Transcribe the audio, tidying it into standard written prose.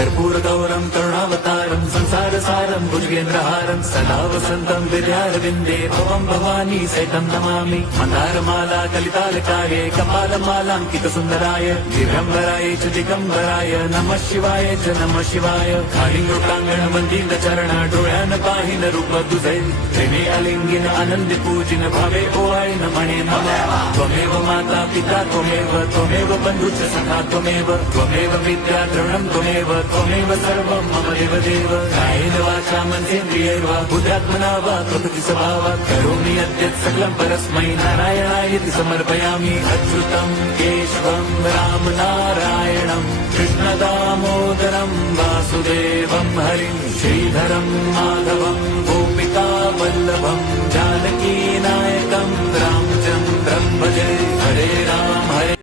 कर्पूरगौरं करुणावतारं संसारसारं भुजगेन्द्रहारं सदा वसन्तं विद्यारविन्दे भवं भवानी सहितं नमामि। मन्दारमाला कलितालकाये कपालमालाङ्कितसुन्दराय दिगम्बराय च दिगम्बराय नमः शिवाय च नमः शिवाय। कालिङ्गोटाङ्गण वन्दित चरण डोळ्यान पाहिन रूप तुझे प्रेमे अलिंगिन आनंद पूजिन भावे ओवाळीन म्हणे नमः। त्वमेव माता पिता त्वमेव बन्धुश्च सखा त्वमेव विद्या द्रवणं त्वमेव सर्वं मम देवदेव। कायेन वाचा मनसेन्द्रियैर्वा बुद्ध्यात्मना वा प्रकृति स्वभावात् करोमि यद्यत् सकलं परस्मै नारायणायति समर्पयामि। अच्युतं केशवं राम नारायणं कृष्णदामोदरं वासुदेवं हरिं श्रीधरं माधवं